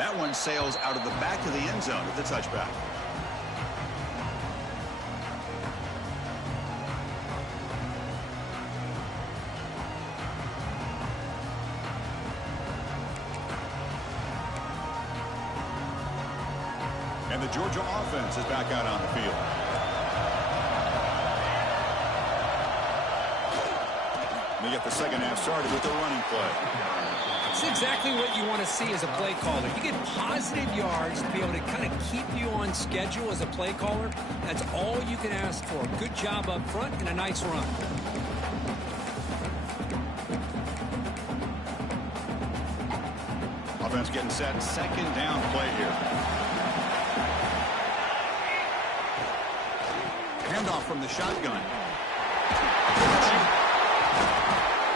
That one sails out of the back of the end zone at the touchback. And the Georgia offense is back out on the field. They get the second half started with the running play. It's exactly what you want to see as a play caller. You get positive yards to be able to kind of keep you on schedule as a play caller. That's all you can ask for. Good job up front and a nice run. Offense getting set. Second down play here. Handoff from the shotgun.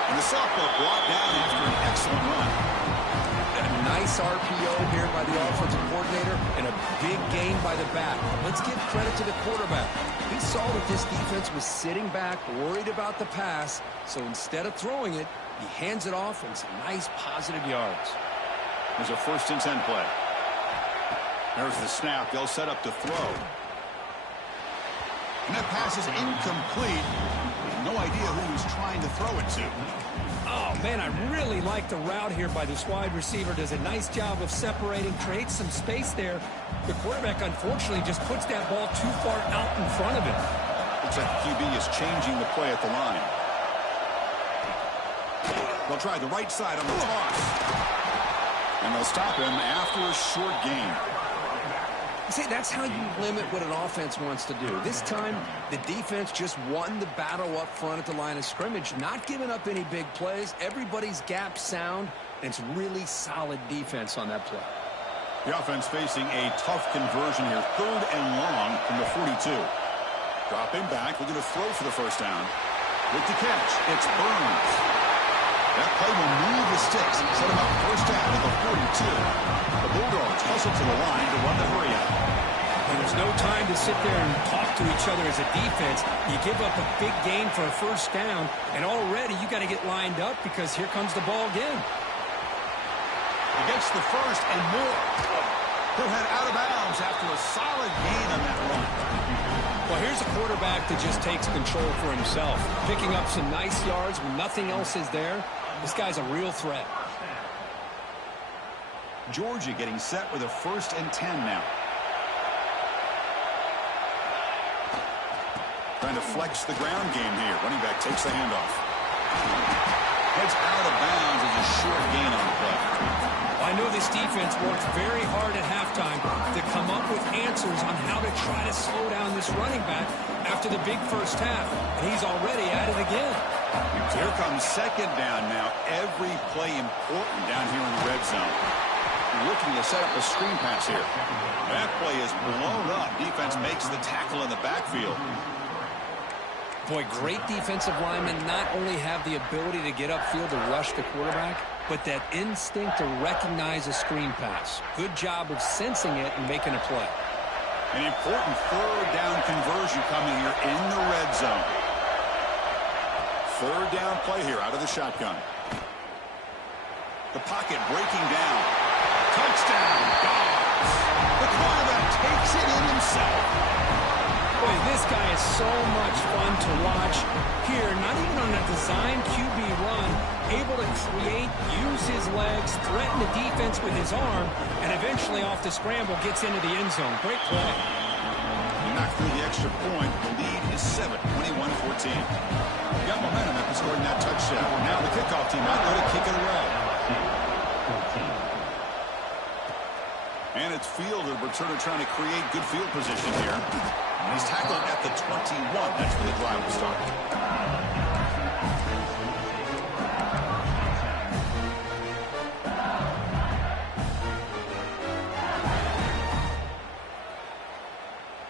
And the softball brought down after an excellent run. A nice RPO here by the offensive coordinator and a big gain by the back. Let's give credit to the quarterback. He saw that this defense was sitting back, worried about the pass, so instead of throwing it, he hands it off and some nice positive yards. There's a 1st and 10 play. There's the snap. They'll set up to throw. And that pass is incomplete. No idea who he's trying to throw it to. Oh, man, I really like the route here by this wide receiver. Does a nice job of separating, creates some space there. The quarterback, unfortunately, just puts that ball too far out in front of him. Looks like the QB is changing the play at the line. They'll try the right side on the toss. And they'll stop him after a short gain. See, that's how you limit what an offense wants to do. This time, the defense just won the battle up front at the line of scrimmage, not giving up any big plays. Everybody's gap sound, and it's really solid defense on that play. The offense facing a tough conversion here. 3rd and long from the 42. Dropping back, looking to throw for the first down. With the catch, it's Burns. That play will move the sticks and set him up first down at the 42. The Bulldogs hustle to the line to run the hurry out. And there's no time to sit there and talk to each other as a defense. You give up a big gain for a first down, and already you got to get lined up because here comes the ball again. He gets the first and more. He'll head out of bounds after a solid gain on that run. Well, here's a quarterback that just takes control for himself, picking up some nice yards when nothing else is there. This guy's a real threat. Georgia getting set with a 1st and 10 now. Trying to flex the ground game here. Running back takes the handoff. Heads out of bounds as a short gain on the play. I know this defense worked very hard at halftime to come up with answers on how to try to slow down this running back after the big first half. And he's already at it again. So here comes second down now. Every play important down here in the red zone. Looking to set up a screen pass here. That play is blown up. Defense makes the tackle in the backfield. Boy, great defensive linemen not only have the ability to get upfield to rush the quarterback, but that instinct to recognize a screen pass. Good job of sensing it and making a play. An important 3rd down conversion coming here in the red zone. 3rd down play here out of the shotgun. The pocket breaking down. Touchdown, Dogs. The quarterback takes it in himself. Boy, this guy is so much fun to watch here. Not even on a designed QB run, able to create, use his legs, threaten the defense with his arm, and eventually off the scramble gets into the end zone. Great play. He knocked through the extra point. The lead is 7, 21-14. Got momentum after scoring that touchdown. Now the kickoff team out there to kick it away. And it's Fielder, returner trying to create good field position here. And he's tackled at the 21. That's where the drive will start.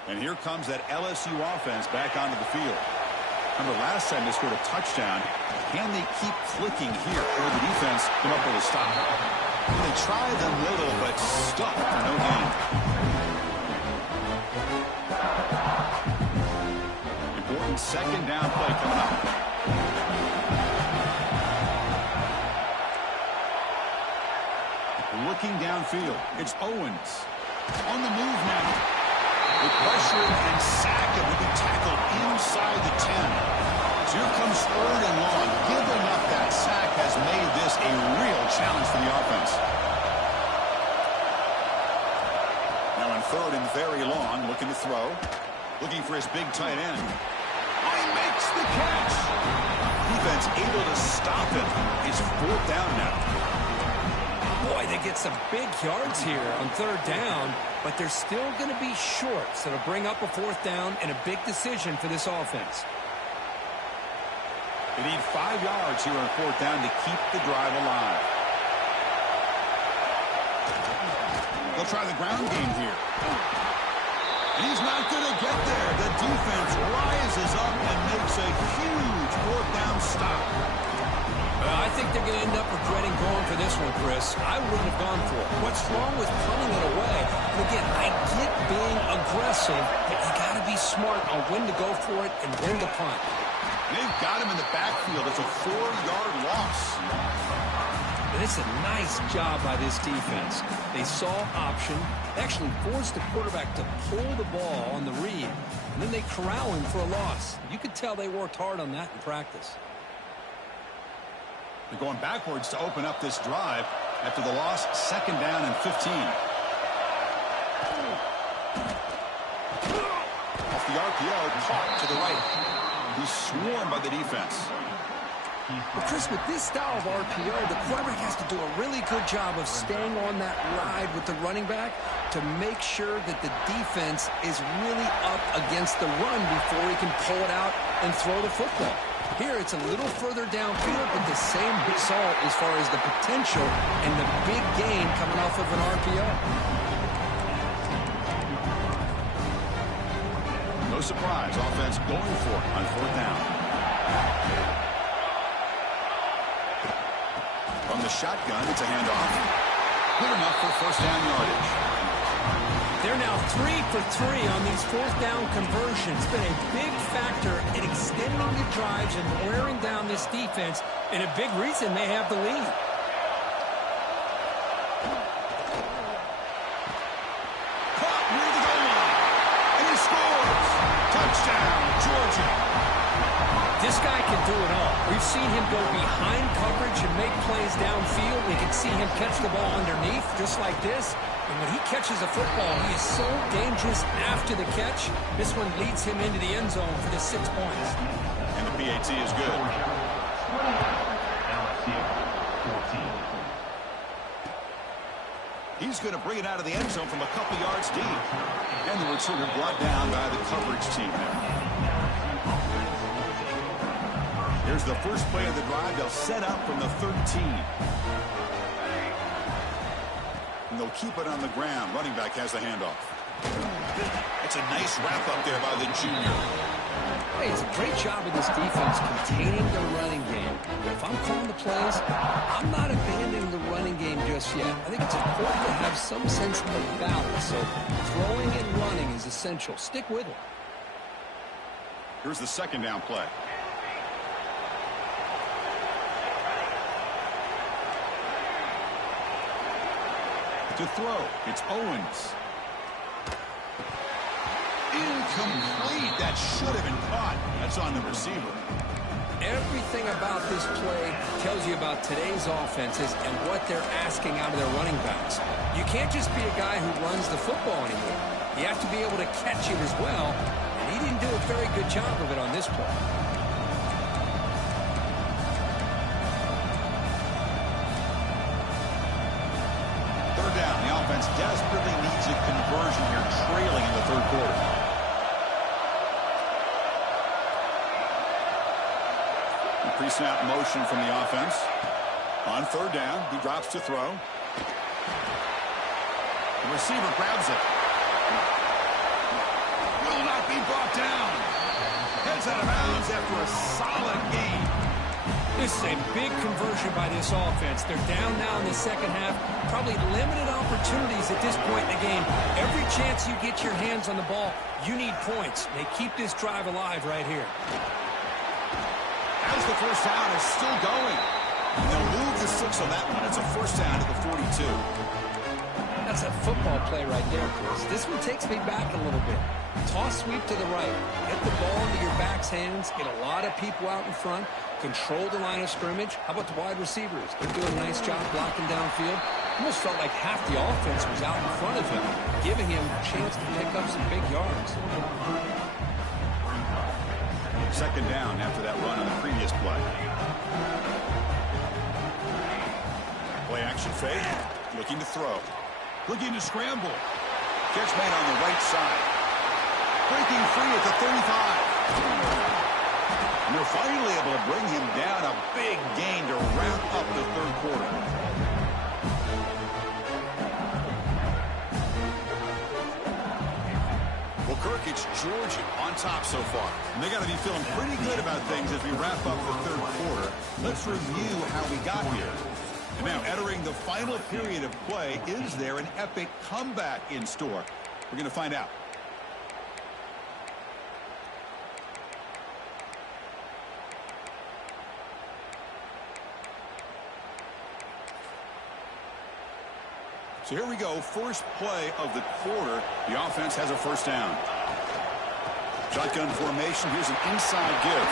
And here comes that LSU offense back onto the field. Remember, last time they scored a touchdown. Can they keep clicking here, or the defense come up with a stop? Well, they tried them little, but stuck for no gain. Important second down play coming up. looking downfield. It's Owens on the move now. They pressure and sack him to be tackled inside the 10. So here comes 3rd and long. Giving up that sack has made this a real challenge for the offense. Now on 3rd and very long, looking to throw. Looking for his big tight end. Oh, he makes the catch. Defense able to stop it. It's 4th down now. Boy, they get some big yards here on 3rd down, but they're still going to be short, so to bring up a 4th down and a big decision for this offense. They need 5 yards here on 4th down to keep the drive alive. They'll try the ground game here. And he's not going to get there. The defense rises up and makes a huge 4th down stop. I think they're going to end up regretting going for this one, Chris. I wouldn't have gone for it. What's wrong with punting it away? And again, I get being aggressive, but you got to be smart on when to go for it and when to punt. They've got him in the backfield. It's a 4-yard loss. And it's a nice job by this defense. They saw option, actually forced the quarterback to pull the ball on the read, and then they corral him for a loss. You could tell they worked hard on that in practice. They're going backwards to open up this drive after the loss. 2nd down and 15. Off the RPO, caught to the right. He's swarmed by the defense. But Chris, with this style of RPO, the quarterback has to do a really good job of staying on that ride with the running back to make sure that the defense is really up against the run before he can pull it out and throw the football. Here, it's a little further downfield, but the same result as far as the potential and the big gain coming off of an RPO. No surprise, offense going for it on 4th down. From the shotgun, it's a handoff. Good enough for 1st down yardage. They're now 3 for 3 on these 4th down conversions. It's been a big factor in extending the drives and wearing down this defense, and a big reason they have the lead. Caught near the goal line, and he scores. Touchdown, Georgia. This guy can do it all. We've seen him go behind coverage and make plays downfield. We can see him catch the ball underneath, just like this. And when he catches a football, he is so dangerous after the catch. This one leads him into the end zone for the 6 points. And the PAT is good. He's going to bring it out of the end zone from a couple yards deep. And the returner brought down by the coverage team there. Here's the first play of the drive. They'll set up from the 13. And they'll keep it on the ground. Running back has the handoff. It's a nice wrap up there by the junior. Hey, it's a great job of this defense containing the running game. If I'm calling the plays, I'm not abandoning the running game just yet. I think it's important to have some sense of balance. So throwing and running is essential. Stick with it. Here's the 2nd down play. To throw, it's Owens. Incomplete. That should have been caught. That's on the receiver. Everything about this play tells you about today's offenses and what they're asking out of their running backs. You can't just be a guy who runs the football anymore. You have to be able to catch it as well, and he didn't do a very good job of it on this play. Desperately needs a conversion here, trailing in the 3rd quarter. Pre-snap motion from the offense. On 3rd down, he drops to throw. The receiver grabs it. Will not be brought down. Heads out of bounds after a solid gain. This is a big conversion by this offense. They're down now in the 2nd half. Probably limited opportunities at this point in the game. Every chance you get your hands on the ball, you need points. They keep this drive alive right here. As the 1st down is still going. And they'll move the 6 on that one. It's a 1st down at the 42. That's a football play right there, Chris. This one takes me back a little bit. Toss sweep to the right. Get the ball into your back's hands. Get a lot of people out in front. Control the line of scrimmage. How about the wide receivers? They're doing a nice job blocking downfield. Almost felt like half the offense was out in front of him, giving him a chance to pick up some big yards. Second down after that run on the previous play. Play action fake. Looking to throw. Looking to scramble. Catch made on the right side. Breaking free at the 35. And they're finally able to bring him down. A big gain to wrap up the third quarter. Well, Kirk, it's Georgia on top so far. And they got to be feeling pretty good about things as we wrap up the third quarter. Let's review how we got here. And now, entering the final period of play, is there an epic comeback in store? We're going to find out. So here we go, first play of the quarter. The offense has a first down. Shotgun formation, here's an inside give.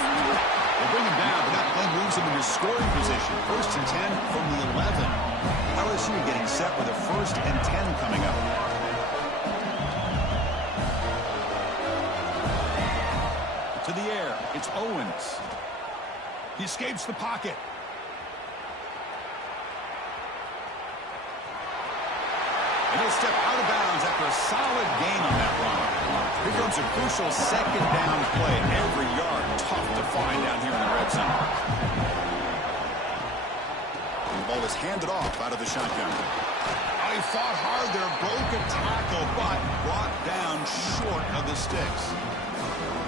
They bring him down, but that play moves him into scoring position. First and 10 from the 11. LSU getting set with a first and 10 coming up. To the air, it's Owens. He escapes the pocket. And he'll step out of bounds after a solid gain on that run. Here comes a crucial second down play. Every yard tough to find down here in the red zone. And the ball is handed off out of the shotgun. I fought hard there, broke a tackle, but brought down short of the sticks.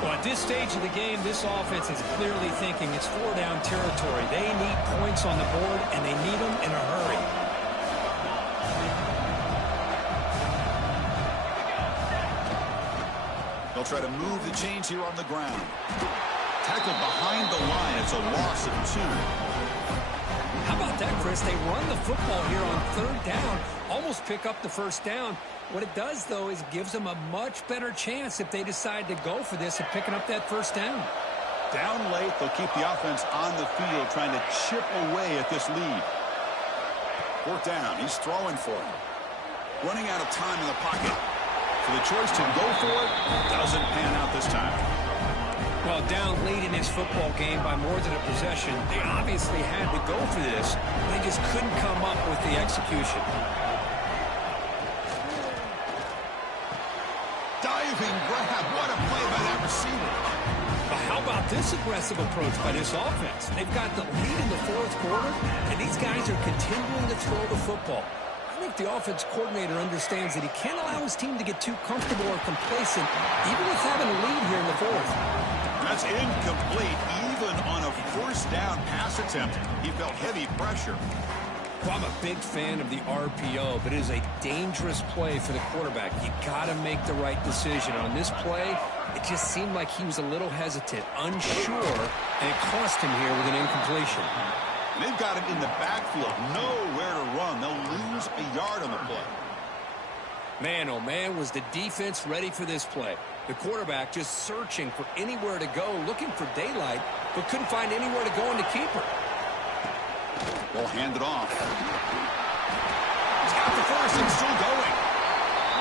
Well, at this stage of the game, this offense is clearly thinking it's four-down territory. They need points on the board, and they need them in a hurry. They'll try to move the chains here on the ground. Tackled behind the line. It's a loss of 2. How about that, Chris? They run the football here on third down, almost pick up the first down. What it does, though, is gives them a much better chance if they decide to go for this of picking up that first down. Down late, they'll keep the offense on the field, trying to chip away at this lead. Fourth down. He's throwing for it. Running out of time in the pocket. So the choice to go for it doesn't pan out this time. Well, down late in this football game by more than a possession, they obviously had to go for this. They just couldn't come up with the execution. Diving grab. What a play by that receiver. But how about this aggressive approach by this offense? They've got the lead in the fourth quarter, and these guys are continuing to throw the football. I think the offense coordinator understands that he can't allow his team to get too comfortable or complacent, even with having a lead here in the fourth. That's incomplete. Even on a first down pass attempt, he felt heavy pressure. Well, I'm a big fan of the RPO, but it is a dangerous play for the quarterback. You got to make the right decision. On this play, it just seemed like he was a little hesitant, unsure, and it cost him here with an incompletion. They've got him in the backfield, nowhere to run. They'll lose a yard on the play. Man, oh man, was the defense ready for this play. The quarterback just searching for anywhere to go, looking for daylight, but couldn't find anywhere to go in the keeper. Ball handed off. He's got the first and still going.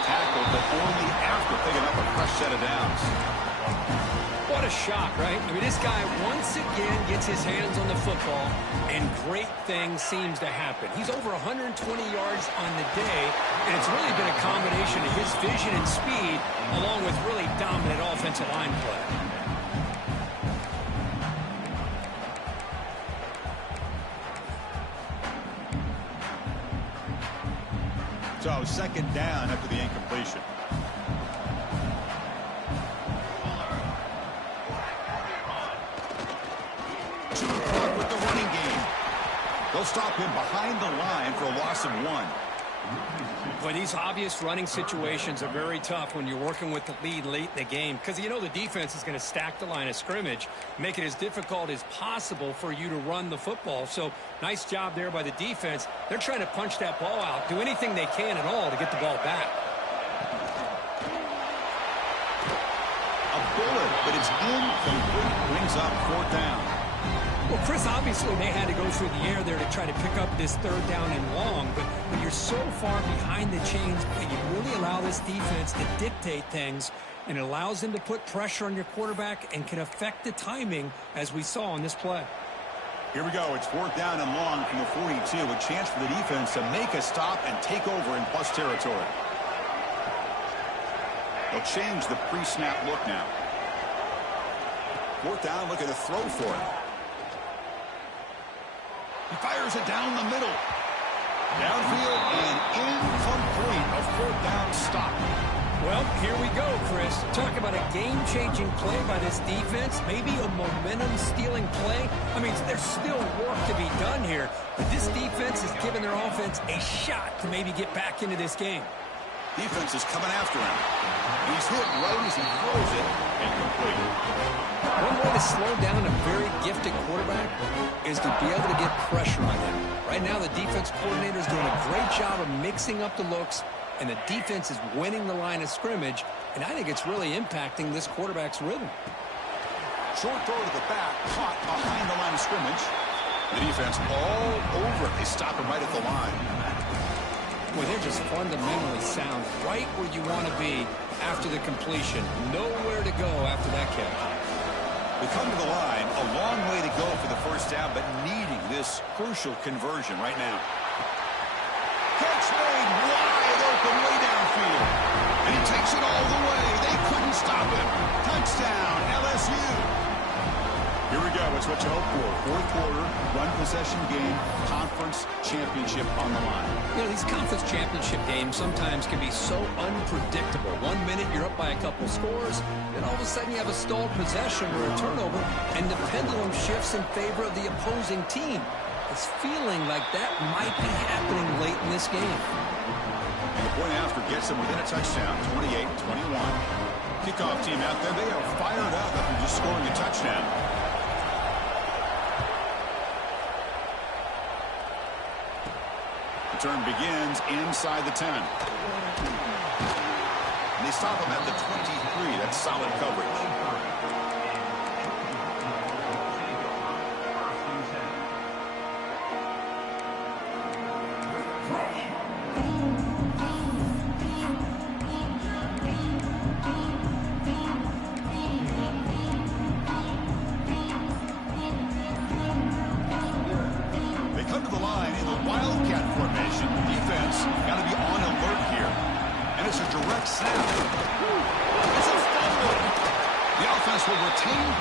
Tackled, but only after picking up a fresh set of downs. What a shock, right? I mean, this guy once again gets his hands on the football, and great things seems to happen. He's over 120 yards on the day, and it's really been a combination of his vision and speed, along with really dominant offensive line play. So, second down after the incompletion. With the running game. They'll stop him behind the line for a loss of 1. Boy, these obvious running situations are very tough when you're working with the lead late in the game because you know the defense is going to stack the line of scrimmage, make it as difficult as possible for you to run the football. So nice job there by the defense. They're trying to punch that ball out, do anything they can at all to get the ball back. A bullet, but it's incomplete. Brings up 4th down. Well, Chris, obviously they had to go through the air there to try to pick up this 3rd down and long, but when you're so far behind the chains, you really allow this defense to dictate things, and it allows them to put pressure on your quarterback and can affect the timing, as we saw on this play. Here we go. It's 4th down and long from the 42. A chance for the defense to make a stop and take over in plus territory. They'll change the pre-snap look now. 4th down, looking to throw for it. He fires it down the middle. Downfield and incomplete. A 4th down stop. Well, here we go, Chris. Talk about a game-changing play by this defense. Maybe a momentum-stealing play. I mean, there's still work to be done here, but this defense has given their offense a shot to maybe get back into this game. Defense is coming after him. He's hit right as he throws it. Incomplete. One way to slow down a very gifted quarterback is to be able to get pressure on him. Right now, the defense coordinator is doing a great job of mixing up the looks, and the defense is winning the line of scrimmage, and I think it's really impacting this quarterback's rhythm. Short throw to the back, caught behind the line of scrimmage. The defense all over it. They stop him right at the line. Well, they're just fundamentally sound, right where you want to be after the completion. Nowhere to go after that catch. We come to the line, a long way to go for the 1st down, but needing this crucial conversion right now. Catch made wide open way downfield. And he takes it all the way. They couldn't stop him. Touchdown, LSU. Here we go. It's what you hope for. 4th quarter, run possession game, conference championship on the line. You know, these conference championship games sometimes can be so unpredictable. 1 minute you're up by a couple scores, then all of a sudden you have a stalled possession or a turnover, and the pendulum shifts in favor of the opposing team. It's feeling like that might be happening late in this game. And the point after gets them within a touchdown, 28-21. Kickoff team out there, they are fired up after just scoring a touchdown. Turn begins inside the 10. And they stop him at the 23. That's solid coverage.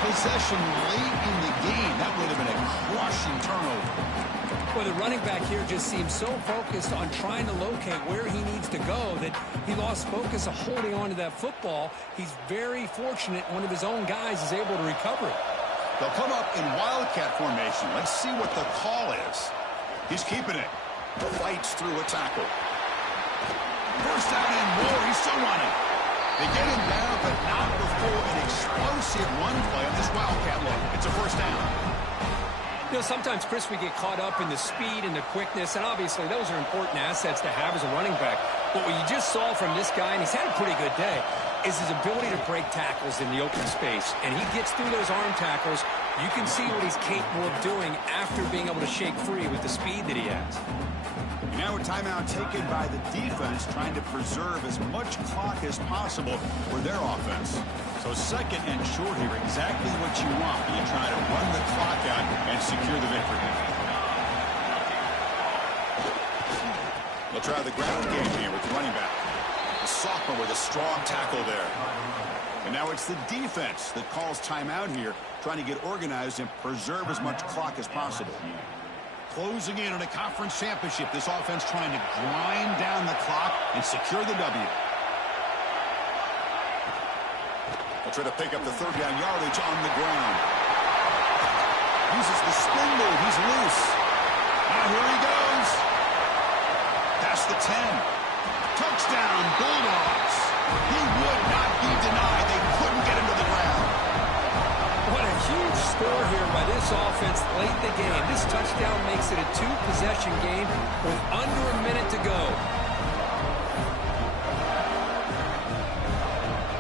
Possession late in the game. That would have been a crushing turnover. Well, the running back here just seems so focused on trying to locate where he needs to go that he lost focus of holding on to that football. He's very fortunate one of his own guys is able to recover it. They'll come up in wildcat formation. Let's see what the call is. He's keeping it. Fights through a tackle. 1st down and more. He's still running. They get him down, but not before an explosive run play on this wildcat look. It's a 1st down. You know, sometimes, Chris, we get caught up in the speed and the quickness, and obviously those are important assets to have as a running back. But what you just saw from this guy, and he's had a pretty good day, is his ability to break tackles in the open space. And he gets through those arm tackles. You can see what he's capable of doing after being able to shake free with the speed that he has. Now a timeout taken by the defense, trying to preserve as much clock as possible for their offense. So 2nd and short here, exactly what you want when you try to run the clock out and secure the victory. They'll try the ground game here with the running back. The sophomore with a strong tackle there. And now it's the defense that calls timeout here, trying to get organized and preserve as much clock as possible. Closing in on a conference championship, this offense trying to grind down the clock and secure the W. They'll try to pick up the 3rd down yardage on the ground. Uses the spin move. He's loose. Now here he goes. Past the 10. Touchdown, Bulldogs. He would not be denied. They couldn't get him to the ground. What a huge score here by this offense late in the game. This touchdown makes it a two-possession game with under a minute to go.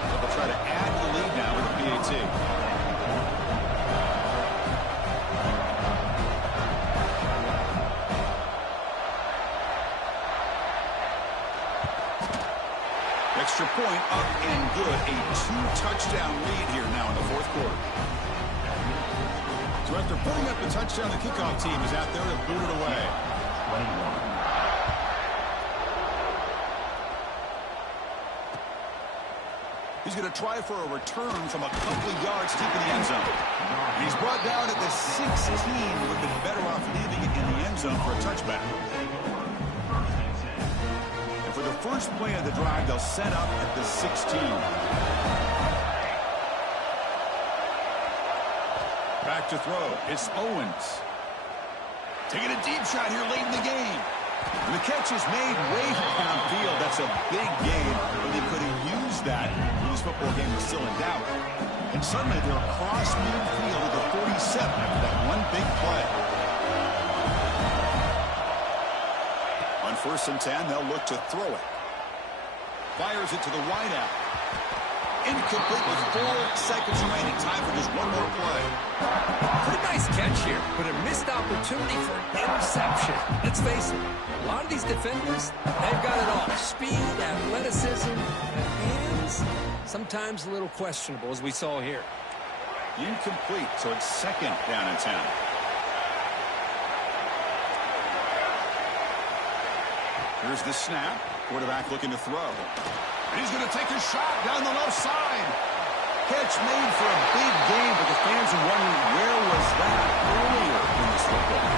They'll try to add to the lead now with a PAT. Extra point up and good. A two-touchdown lead here now in the fourth quarter. So after putting up the touchdown, the kickoff team is out there to boot it away. He's going to try for a return from a couple of yards deep in the end zone. And he's brought down at the 16. Would have been better off leaving it in the end zone for a touchback. And for the first play of the drive, they'll set up at the 16. Back to throw. It's Owens. Taking a deep shot here late in the game. And the catch is made way downfield. That's a big gain, but they could have used that when this football game was still in doubt. And suddenly they're across midfield at the 47 after that one big play. On 1st and 10, they'll look to throw it. Fires it to the wideout. Incomplete with 4 seconds remaining. Time for just one more play. Pretty nice catch here, but a missed opportunity for an interception. Let's face it, a lot of these defenders, they've got it all. Speed, athleticism, hands, sometimes a little questionable, as we saw here. Incomplete, so it's 2nd down and 10. Here's the snap. Quarterback looking to throw. And he's going to take a shot down the left side. Catch made for a big game, but the fans are wondering where was that earlier in this football.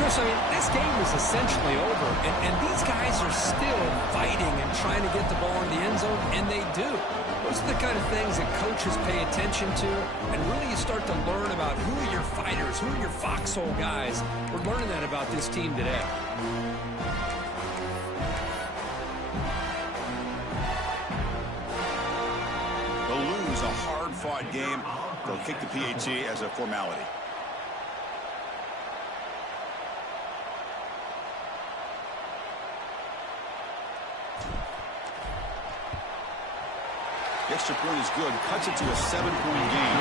Chris, I mean, this game is essentially over, and these guys are still fighting and trying to get the ball in the end zone, and they do. Those are the kind of things that coaches pay attention to, and really you start to learn about who are your fighters, who are your foxhole guys. We're learning that about this team today. A hard-fought game. They'll kick the PAT as a formality. The extra point is good. Cuts it to a 7-point game.